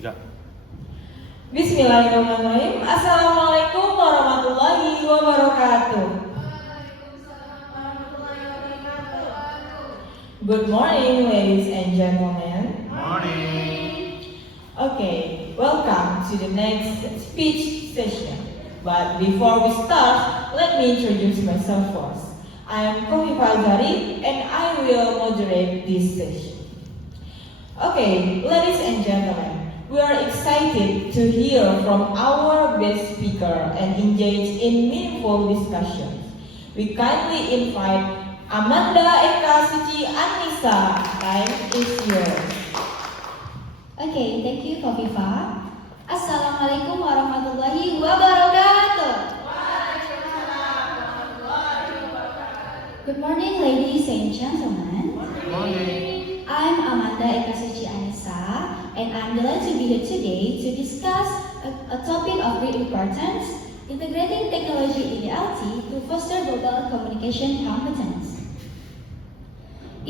Tiga. Bismillahirrahmanirrahim. Assalamualaikum warahmatullahi wabarakatuh. Good morning, ladies and gentlemen. Morning. Okay, welcome to the next speech session. But before we start, let me introduce myself first. I am Kofifa Zari and I will moderate this session. Okay, ladies and gentlemen, we are excited to hear from our guest speaker and engage in meaningful discussions. We kindly invite Amanda Eka Suci Anissa. Time is yours. Okay, thank you, Kofifa. Assalamualaikum warahmatullahi wabarakatuh. Good morning, ladies and gentlemen. Morning. I'm Amanda Eka Suci Anissa, and I'm delighted to be here today to discuss a topic of great importance: integrating technology in reality to foster global communication competence.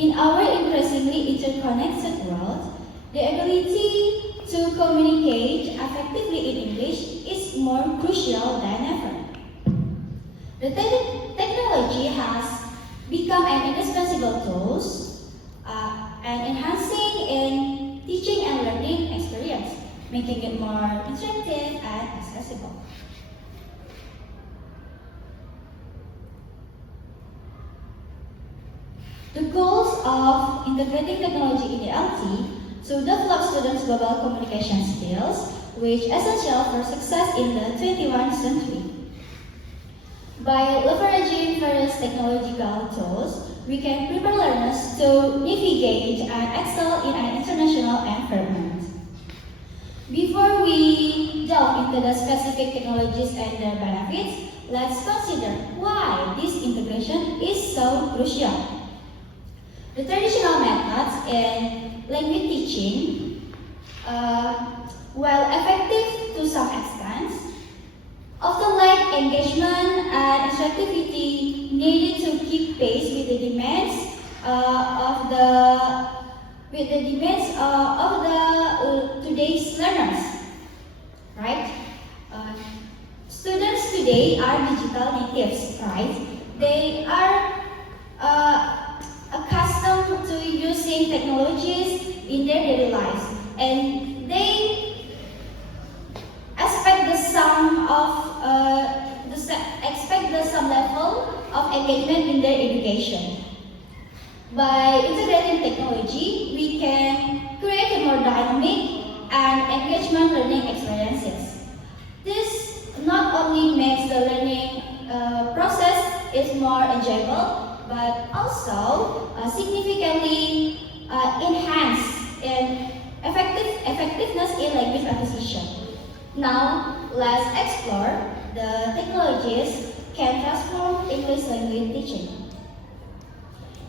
In our increasingly interconnected world, the ability to communicate effectively in English is more crucial than ever. The technology has become an indispensable tool and enhancing in teaching and learning experience, making it more interactive and accessible. The goals of integrating technology in reality to develop students' global communication skills, which is essential for success in the 21st century. By leveraging various technological tools, we can prepare learners to navigate and excel in an international environment. Before we delve into the specific technologies and their benefits, let's consider why this integration is so crucial. The traditional methods in language teaching, while effective to some extent, often lack engagement and interactivity needed to keep pace with the demands of today's learners, right? Students today are digital natives, right? They are accustomed to using technologies in their daily lives, and they expect some level of engagement in their education. By integrating technology, we can create a more dynamic and engagement learning experiences. This not only makes the learning process is more enjoyable, but also significantly enhance in effectiveness in language acquisition. Now, let's explore the technologies can transform English language teaching.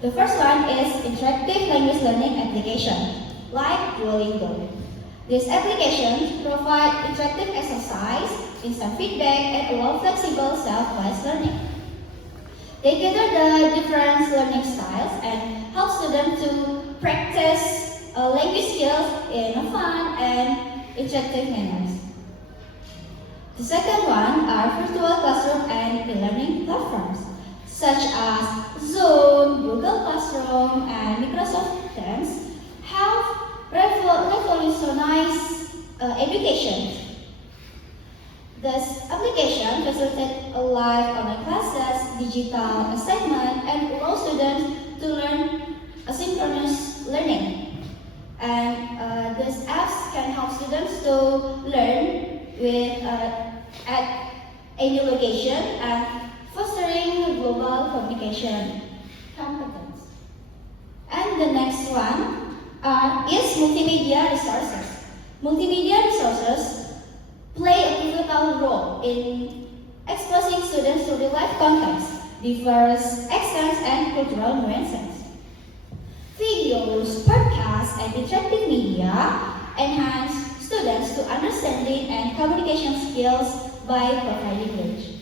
The first one is interactive language learning application, like Duolingo. These applications provide interactive exercise, instant feedback, and allow flexible self-paced learning. They gather the different learning styles and help students to practice language skills in a fun and interactive manners. The second one are virtual classroom and e-learning platforms, such as Zoom, Google Classroom, and Microsoft Teams, have revolutionized education. This application facilitates live online classes, digital assignment, and allow students to learn asynchronous learning. And these apps can help students to learn at any location and fostering global communication competence. And the next one is multimedia resources. Multimedia resources play a pivotal role in exposing students to real-life context, diverse accents, and cultural nuances. Videos, podcasts, and interactive media enhance students to understanding and communication skills by providing language.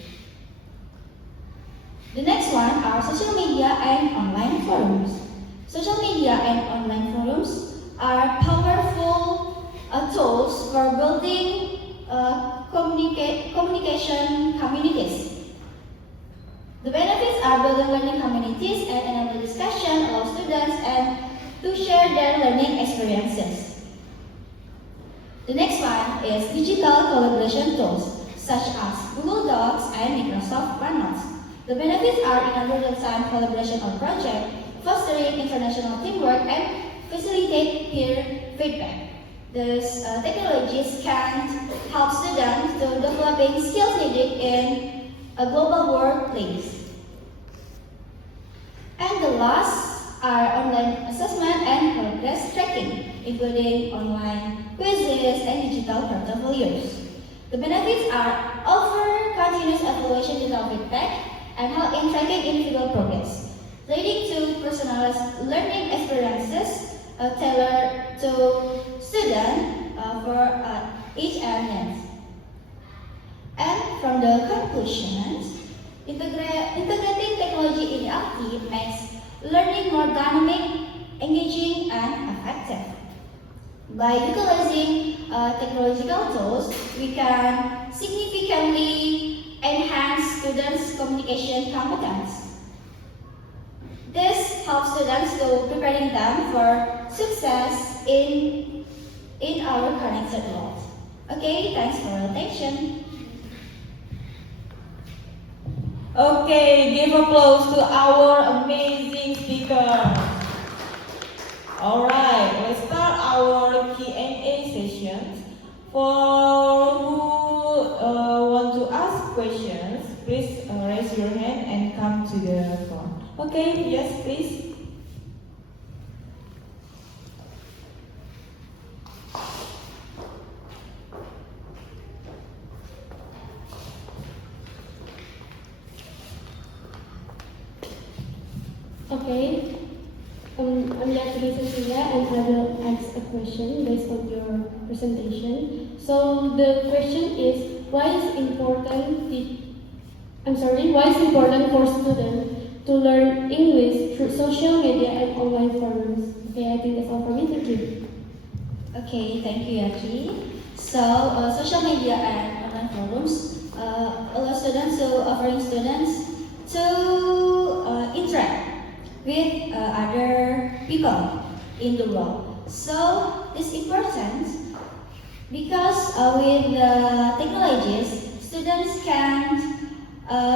The next one are social media and online forums. Social media and online forums are powerful tools for building communication communities. The benefits are building learning communities and enable discussion of students and to share their learning experiences. The next one is digital collaboration tools such as Google Docs and Microsoft OneNote. The benefits are enable real-time collaboration on projects, fostering international teamwork, and facilitate peer feedback. These technologies can help students to developing skills needed in a global workplace. And the last are online assessment and progress tracking, including online quizzes and digital portfolios. The benefits are offer continuous evaluation digital feedback and help in tracking individual progress, leading to personalized learning experiences tailored to students for each element. And from the conclusions, integrating technology in ELT makes learning more dynamic, engaging, and effective. By utilizing technological tools, we can significantly enhance students' communication competence. This helps students to preparing them for success in our connected world. Okay, thanks for your attention. Okay, give applause to our amazing speaker. Alright, let's start our Q&A session. For who want to ask questions, please raise your hand and come to the front. Okay, yes, please. Okay. I'm Yasmin Cecilia and I will ask a question based on your presentation. So the question is, why is important for students to learn English through social media and online forums? Okay, I think that's all for me. Thank you. Okay, thank you, Yaki. So, social media and online forums allow students to offering students to interact with other people in the world. So, it's important because with the technologies, students can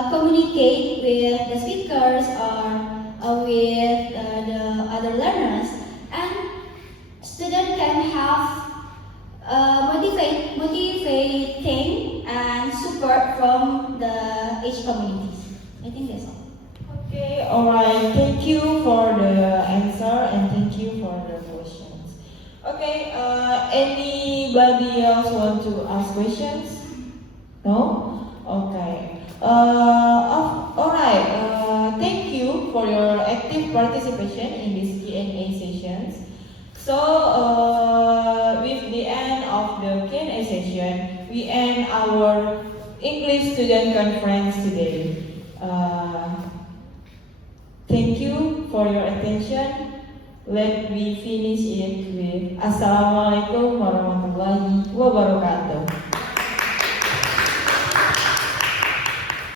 communicate with the speakers or with the other learners, and students can have motivating and support from the each communities. I think that's all. Okay, alright. Thank you for the answer and thank you for the questions. Okay, anybody else want to ask questions? No? Okay. Alright. Thank you for your active participation in this Q&A sessions. So, with the end of the Q&A session, we end our English Student Conference today. Thank you for your attention. Let me finish it with Assalamualaikum warahmatullahi wabarakatuh.